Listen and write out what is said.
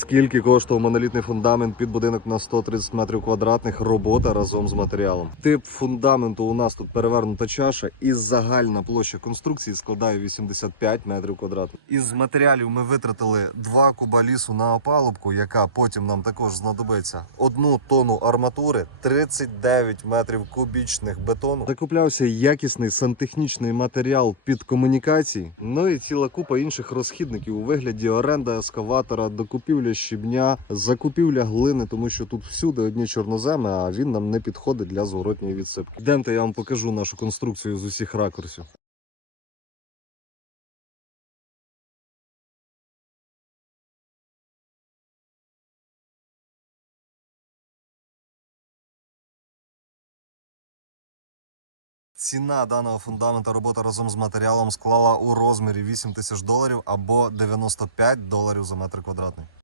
Скільки коштував монолітний фундамент під будинок на 130 метрів квадратних, робота разом з матеріалом. Тип фундаменту у нас тут перевернута чаша, і загальна площа конструкції складає 85 метрів квадратних. Із матеріалів ми витратили 2 куба лісу на опалубку, яка потім нам також знадобиться. Одну тонну арматури, 39 метрів кубічних бетону. Закуплявся якісний сантехнічний матеріал під комунікації. Ну і ціла купа інших розхідників у вигляді оренда ескаватора, докупівля щебня, закупівля глини, тому що тут всюди одні чорноземи, а він нам не підходить для зворотньої відсипки. Йдемте, я вам покажу нашу конструкцію з усіх ракурсів. Ціна даного фундамента робота разом з матеріалом склала у розмірі 8 тисяч доларів або 95 доларів за метр квадратний.